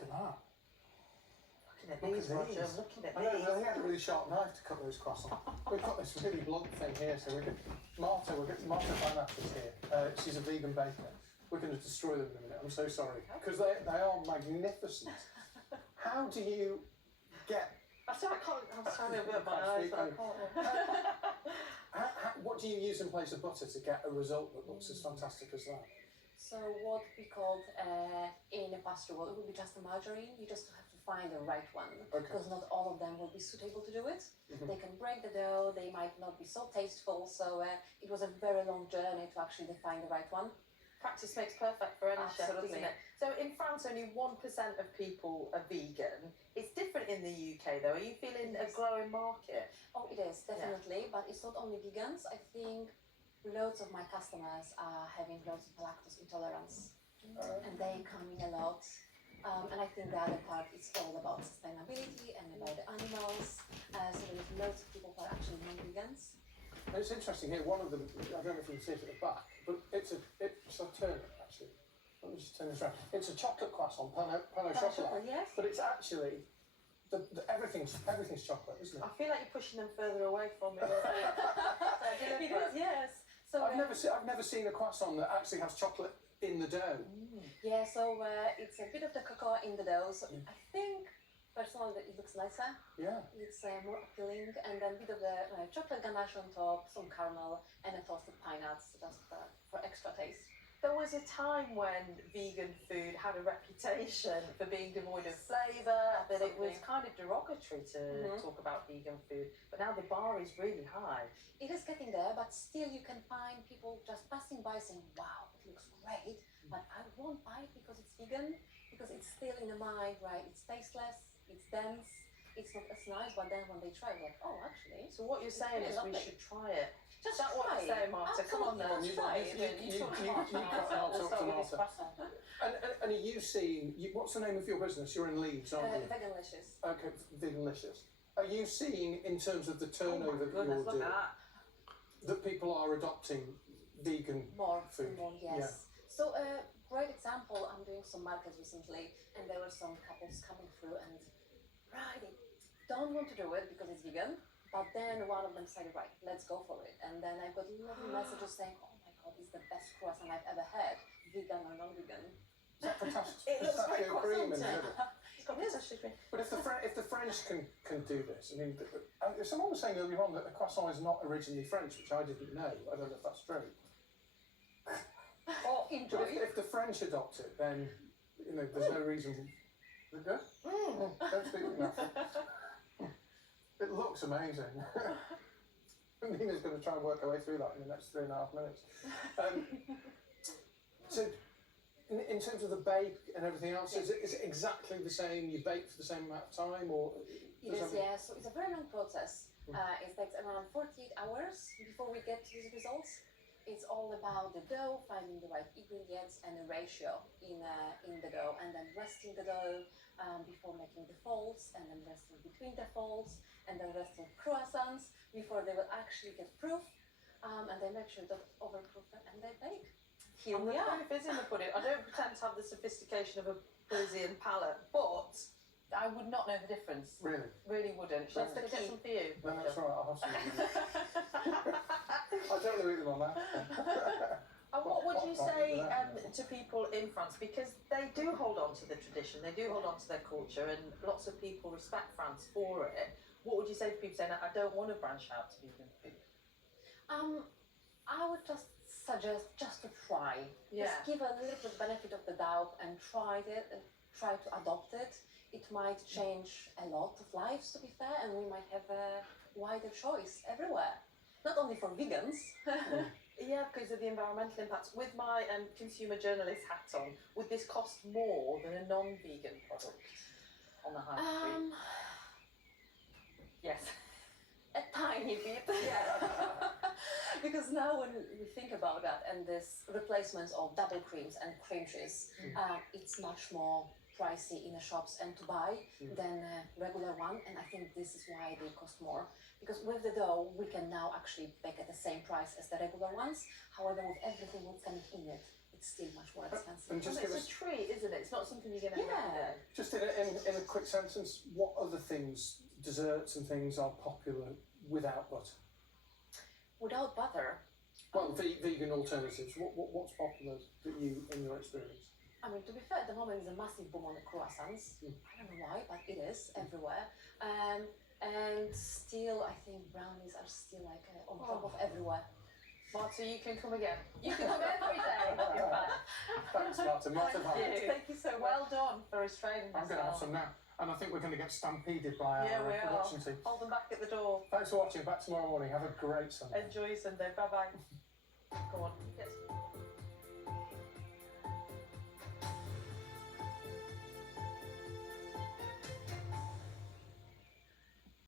Look at that. Looking at these, Roger, looking at I know, these. they had a really sharp knife to cut those croissants. We've got this really blunt thing here, so we've got Marta Banach's here. She's a vegan baker. We're going to destroy them in a minute, I'm so sorry. Because they are magnificent. How do you get... I'm trying to avert my eyes, but I can't. What do you use in place of butter to get a result that looks as fantastic as that? So what we called in a pastry world, it would be just a margarine. You just have to find the right one, because not all of them will be suitable to do it. They can break the dough, they might not be so tasteful, so it was a very long journey to actually find the right one. Practice makes perfect for any chef, Absolutely. doesn't it? So in France, only 1% of people are vegan. It's different in the UK, though. Are you feeling a growing market? Oh, it is, definitely, but it's not only vegans. I think loads of my customers are having loads of lactose intolerance, and they come in a lot. And I think the other part is all about sustainability and about the animals. So there's loads of people who are actually non-vegans. It's interesting here, one of them, I don't know if you can see it at the back, but I'll turn it actually. Let me just turn this around. It's a chocolate croissant, pain au chocolat, Yes. but it's actually, everything's chocolate, isn't it? I feel like you're pushing them further away from me. It is, yes. So I've never seen a croissant that actually has chocolate in the dough. yeah, so it's a bit of the cocoa in the dough. So I think personally that it looks nicer. Yeah. It's more appealing, and then a bit of the chocolate ganache on top, some caramel, and a toasted pine nuts just for extra taste. There was a time when vegan food had a reputation for being devoid of flavour, that it was kind of derogatory to talk about vegan food, but now the bar is really high. It is getting there, but still you can find people just passing by saying, wow, it looks great, but I won't buy it because it's vegan, because it's still in the mind, right? It's tasteless, it's dense, it's not as nice, but then when they try, they're like, oh, actually. So what you're saying is we should try it. Just Is that what you're saying, Marta? Come on then. Absolutely, try it. You talk to Marta. And are you seeing, what's the name of your business? You're in Leeds, aren't you? Veganlicious. Okay, Veganlicious. Are you seeing, in terms of the turnover that you're doing, that people are adopting vegan food? More, yes. So a great example, I'm doing some markets recently, and there were some couples coming through and they don't want to do it because it's vegan, but then one of them said, right, let's go for it. And then I got lovely messages saying, oh my God, it's the best croissant I've ever had, vegan or non-vegan. Is that fantastic? It looks very cream in croissant. it. It's got pistachio cream. But if the French can do this, I mean, someone was saying earlier on that a croissant is not originally French, which I didn't know. I don't know if that's true. Or enjoy. But if the French adopt it, then there's no reason. Is it good? Don't speak enough. It looks amazing. Nina's going to try and work her way through that in the next 3.5 minutes. So, in terms of the bake and everything else, is it exactly the same? You bake for the same amount of time, or? It is, yeah. So it's a very long process. It takes around 48 hours before we get to these results. It's all about the dough, finding the right ingredients and the ratio in the dough, and then resting the dough before making the folds, and then resting between the folds, and then resting croissants before they will actually get proof, and they make sure that overproof them and they bake. Here we are. Proof is in the pudding. I don't pretend to have the sophistication of a Parisian palate, but I would not know the difference. Really? Really wouldn't. Should I get some for you? No, that's all right. I'll have some. I don't really eat them on that. And what would you say to people in France? Because they do hold on to the tradition, they do hold on to their culture, and lots of people respect France for it. What would you say to people saying, I don't want to branch out to vegan food? I would just suggest just to try. Yeah. Just give a little bit benefit of the doubt and try it, and try to adopt it. It might change a lot of lives, to be fair, and we might have a wider choice everywhere. Not only for vegans. Yeah, because of the environmental impacts. With my consumer journalist hat on, would this cost more than a non-vegan product on the high street? Yes. A tiny bit. Yeah. Because now when we think about that, and this replacements of double creams and cream cheese, it's much more pricey in the shops and to buy than a regular one, and I think this is why they cost more. Because with the dough, we can now actually bake at the same price as the regular ones. However, with everything what's coming in it, it's still much more expensive. And just Well, give it's us, a treat, isn't it? It's not something you're going to have every day. just in a quick sentence, what other things, desserts and things, are popular without butter? Without butter, Well, vegan alternatives. What's popular that you, in your experience? I mean, to be fair, at the moment there's a massive boom on the croissants. Mm. I don't know why, but it is everywhere. And still, I think brownies are still like on top of everywhere. Marta, you can come again. You can come every day. In fact. Thanks, Marta. Marta, Thank you so much. Well done for restraining I'm going to have yourself. some now. And I think we're going to get stampeded by Yeah, our we are. production team. Hold them back at the door. Thanks for watching. Back tomorrow morning. Have a great Sunday. Enjoy your Sunday. Bye bye. Go on. Yes.